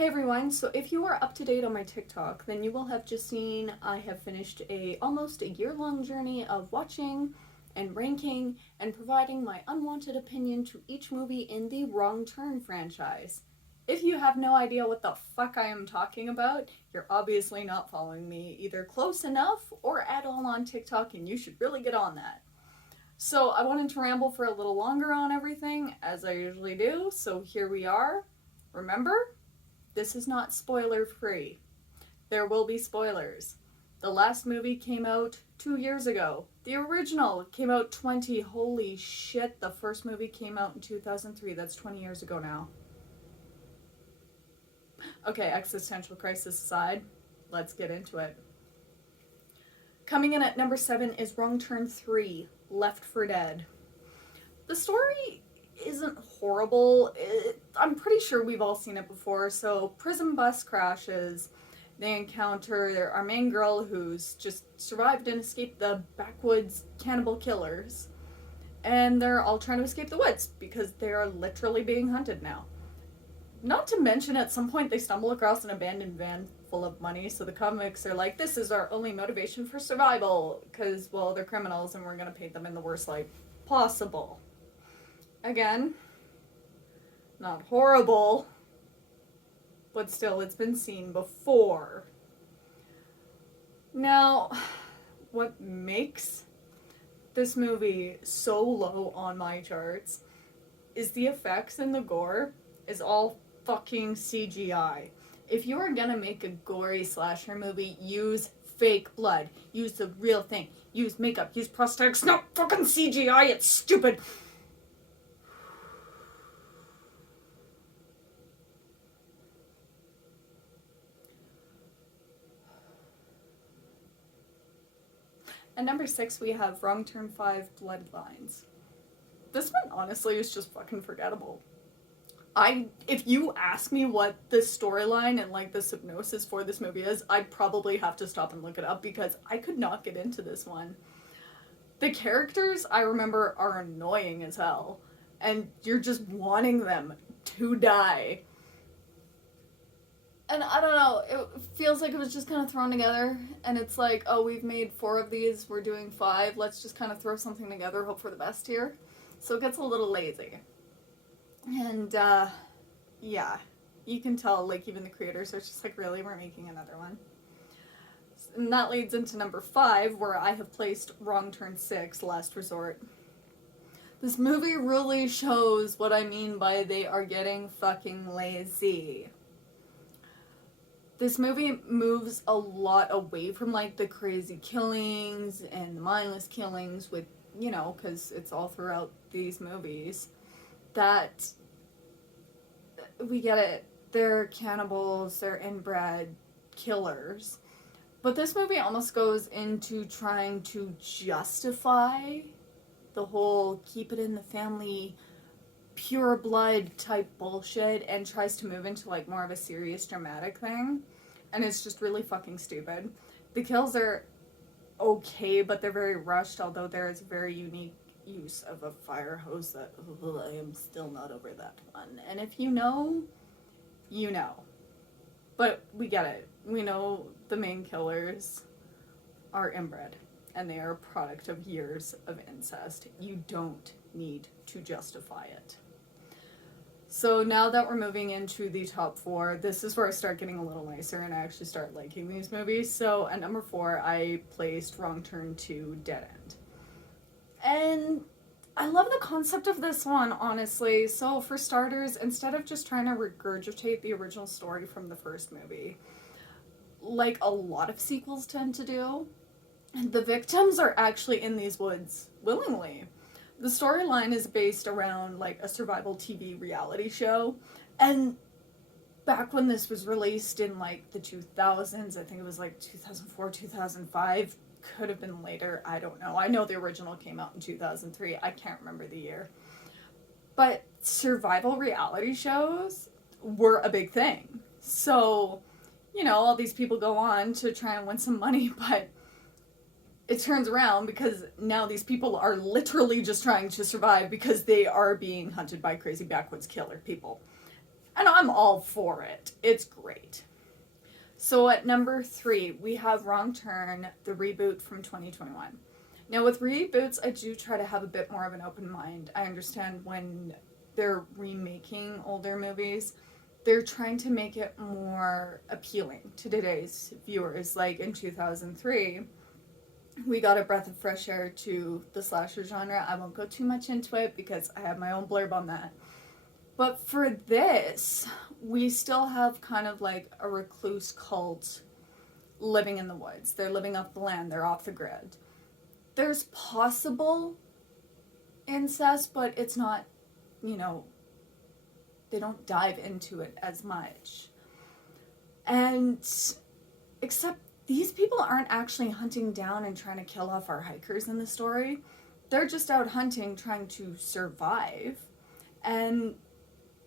Hey everyone, so if you are up to date on my TikTok, then you will have just seen I have finished almost a year-long journey of watching and ranking and providing my unwanted opinion to each movie in the Wrong Turn franchise. If you have no idea what the fuck I am talking about, you're obviously not following me either close enough or at all on TikTok, and you should really get on that. So I wanted to ramble for a little longer on everything, as I usually do, so here we are. Remember, this is not spoiler free. There will be spoilers. The last movie came out 2 years ago. The original came out 20. Holy shit, the first movie came out in 2003. That's 20 years ago now. Okay, existential crisis aside, let's get into it. Coming in at number 7 is Wrong Turn 3, Left for Dead. The story isn't horrible. I'm pretty sure we've all seen it before. So, prison bus crashes. They encounter our main girl who's just survived and escaped the backwoods cannibal killers. And they're all trying to escape the woods because they are literally being hunted now. Not to mention, at some point, they stumble across an abandoned van full of money. So the comics are like, this is our only motivation for survival. Because, well, they're criminals and we're going to paint them in the worst light possible. Again, not horrible, but still, it's been seen before. Now, what makes this movie so low on my charts is the effects and the gore is all fucking CGI. If you are gonna make a gory slasher movie, use fake blood. Use the real thing. Use makeup. Use prosthetics. Not fucking CGI. It's stupid. At number 6, we have Wrong Turn 5, Bloodlines. This one, honestly, is just fucking forgettable. If you ask me what the storyline and, like, the synopsis for this movie is, I'd probably have to stop and look it up because I could not get into this one. The characters, I remember, are annoying as hell. And you're just wanting them to die. And I don't know, it feels like it was just kind of thrown together, and it's like, oh, we've made 4 of these, we're doing 5, let's just kind of throw something together, hope for the best here. So it gets a little lazy. And, yeah, you can tell, like, even the creators are just like, really, we're making another one. And that leads into number 5, where I have placed Wrong Turn 6, Last Resort. This movie really shows what I mean by they are getting fucking lazy. This movie moves a lot away from, like, the crazy killings and the mindless killings with, you know, because it's all throughout these movies, that we get it. They're cannibals, they're inbred killers. But this movie almost goes into trying to justify the whole keep it in the family, pure blood type bullshit and tries to move into, like, more of a serious dramatic thing. And it's just really fucking stupid. The kills are okay, but they're very rushed, although there is a very unique use of a fire hose that I am still not over that one. And if you know, you know. But we get it. We know the main killers are inbred, and they are a product of years of incest. You don't need to justify it. So now that we're moving into the top 4, this is where I start getting a little nicer and I actually start liking these movies. So at number 4, I placed Wrong Turn 2, Dead End. And I love the concept of this one, honestly. So for starters, instead of just trying to regurgitate the original story from the first movie, like a lot of sequels tend to do, the victims are actually in these woods willingly. The storyline is based around, like, a survival TV reality show, and back when this was released in, like, the 2000s, I think it was, like, 2004, 2005, could have been later, I don't know. I know the original came out in 2003, I can't remember the year. But survival reality shows were a big thing. So, you know, all these people go on to try and win some money, but it turns around because now these people are literally just trying to survive because they are being hunted by crazy backwoods killer people. And I'm all for it. It's great. So at number 3, we have Wrong Turn, the reboot from 2021. Now with reboots, I do try to have a bit more of an open mind. I understand when they're remaking older movies, they're trying to make it more appealing to today's viewers. Like in 2003, we got a breath of fresh air to the slasher genre. I won't go too much into it because I have my own blurb on that. But for this, we still have kind of like a recluse cult living in the woods. They're living off the land, they're off the grid. There's possible incest, but it's not, you know, they don't dive into it as much. And except these people aren't actually hunting down and trying to kill off our hikers in the story. They're just out hunting, trying to survive. And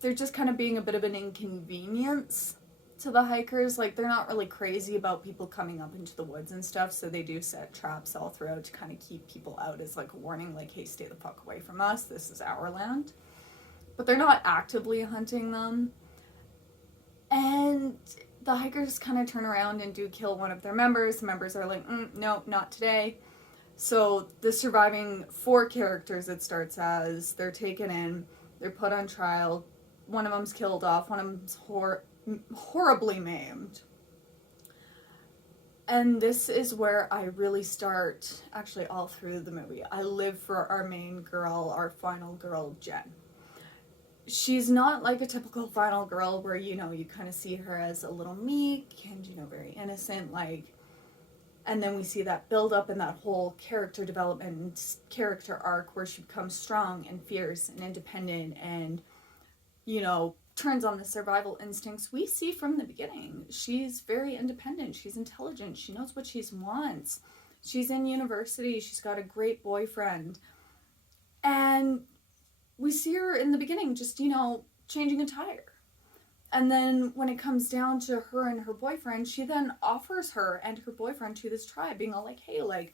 they're just kind of being a bit of an inconvenience to the hikers. Like, they're not really crazy about people coming up into the woods and stuff, so they do set traps all throughout to kind of keep people out as like a warning, like, hey, stay the fuck away from us, this is our land. But they're not actively hunting them. And the hikers kind of turn around and do kill one of their members. The members are like, no, not today. So the surviving 4 characters, it starts as, they're taken in, they're put on trial, one of them's killed off, one of them's horribly maimed. And this is where I really start, actually all through the movie, I live for our main girl, our final girl, Jen. She's not like a typical final girl where, you know, you kind of see her as a little meek and, you know, very innocent, like, and then we see that build up and that whole character development and character arc where she becomes strong and fierce and independent and, you know, turns on the survival instincts we see from the beginning. She's very independent. She's intelligent. She knows what she wants. She's in university. She's got a great boyfriend. And we see her in the beginning just, you know, changing a tire. And then when it comes down to her and her boyfriend, she then offers her and her boyfriend to this tribe, being all like, hey, like,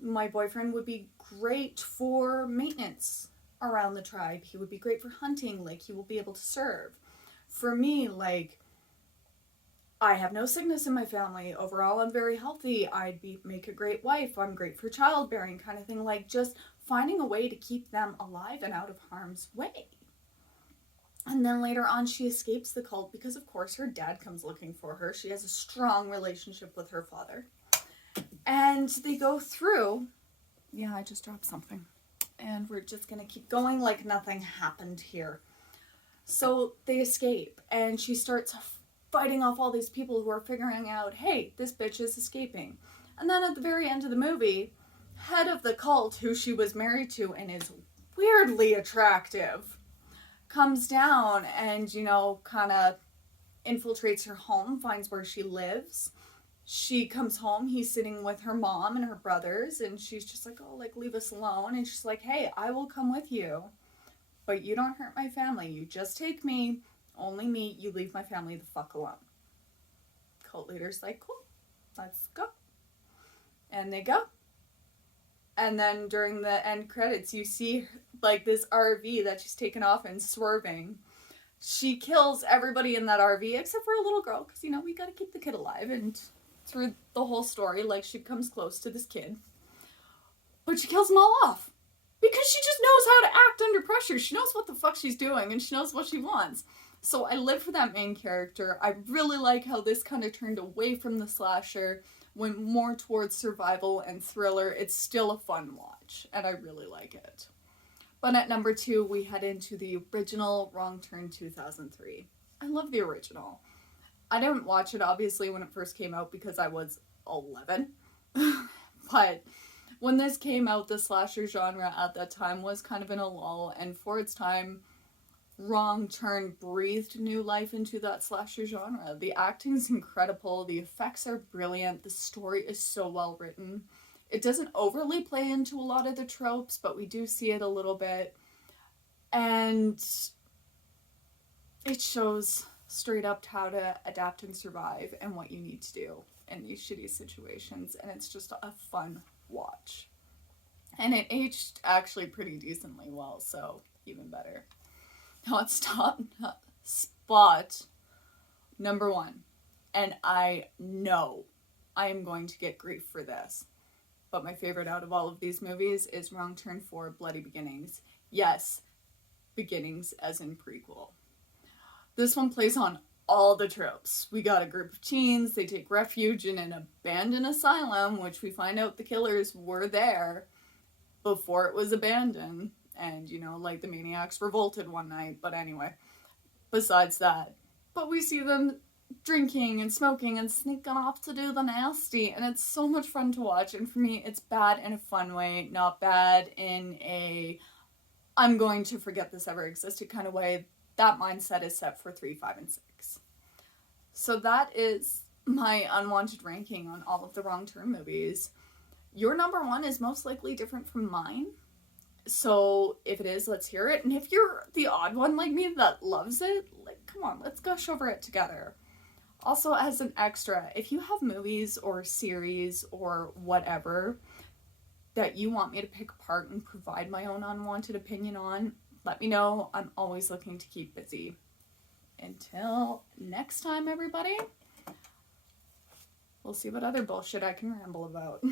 my boyfriend would be great for maintenance around the tribe. He would be great for hunting. Like, he will be able to serve. For me, like, I have no sickness in my family. Overall, I'm very healthy. Make a great wife. I'm great for childbearing, kind of thing. Like, just finding a way to keep them alive and out of harm's way. And then later on, she escapes the cult because, of course, her dad comes looking for her. She has a strong relationship with her father. And they go through... Yeah, I just dropped something. And we're just going to keep going like nothing happened here. So they escape, and she starts fighting off all these people who are figuring out, hey, this bitch is escaping. And then at the very end of the movie, head of the cult, who she was married to and is weirdly attractive, comes down and, you know, kind of infiltrates her home, finds where she lives. She comes home, he's sitting with her mom and her brothers, and she's just like, oh, like, leave us alone. And she's like, hey, I will come with you, but you don't hurt my family. You just take me, only me, you leave my family the fuck alone. Cult leader's like, cool, let's go. And they go. And then during the end credits, you see, like, this RV that she's taken off and swerving. She kills everybody in that RV except for a little girl, because, you know, we gotta keep the kid alive. And through the whole story, like, she comes close to this kid. But she kills them all off. Because she just knows how to act under pressure. She knows what the fuck she's doing, and she knows what she wants. So I live for that main character. I really like how this kind of turned away from the slasher, went more towards survival and thriller. It's still a fun watch, and I really like it. But at number 2, we head into the original Wrong Turn 2003. I love the original. I didn't watch it, obviously, when it first came out because I was 11. But when this came out, the slasher genre at that time was kind of in a lull, and for its time, Wrong Turn breathed new life into that slasher genre. The acting's incredible, the effects are brilliant, the story is so well written. It doesn't overly play into a lot of the tropes, but we do see it a little bit. And it shows straight up how to adapt and survive and what you need to do in these shitty situations. And it's just a fun watch. And it aged actually pretty decently well, so even better. Now let's But number one, and I know I am going to get grief for this, but my favorite out of all of these movies is Wrong Turn 4 Bloody Beginnings. Yes, beginnings as in prequel. This one plays on all the tropes. We got a group of teens, they take refuge in an abandoned asylum, which we find out the killers were there before it was abandoned. And, you know, like the maniacs revolted one night, but anyway, besides that. But we see them drinking and smoking and sneaking off to do the nasty, and it's so much fun to watch. And for me, it's bad in a fun way, not bad in a I'm going to forget this ever existed kind of way. That mindset is set for 3, 5, and 6. So that is my unwanted ranking on all of the Wrong Turn movies. Your number one is most likely different from mine. So if it is, let's hear it. And if you're the odd one like me that loves it, like, come on, let's gush over it together. Also, as an extra, if you have movies or series or whatever that you want me to pick apart and provide my own unwanted opinion on, let me know. I'm always looking to keep busy. Until next time, everybody, we'll see what other bullshit I can ramble about.